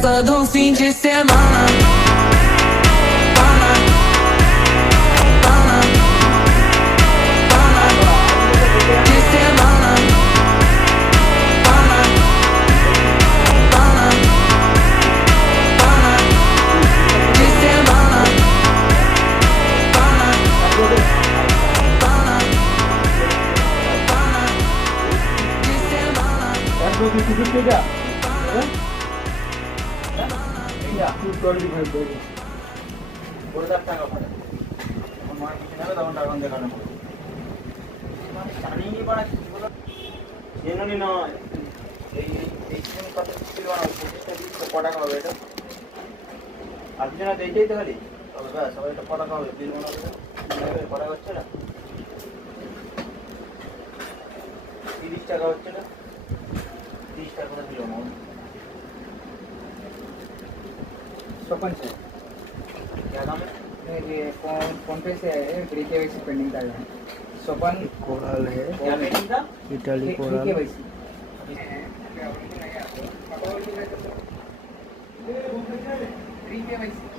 festa do fim de semana. Pana, pana, pana, de semana. Pana, pana, pana, de semana. Pana, pana, pana, de semana. টাকা হচ্ছে না 30 টাকা করে দিল না स्वपन से क्या नाम है ये फोन पे से है फ्री के वैसे पेंडिंग डाल है स्वपन कोरल है क्या पेंडिंग था इटाली फ्री कोरल के वैसे फ्री के वैसे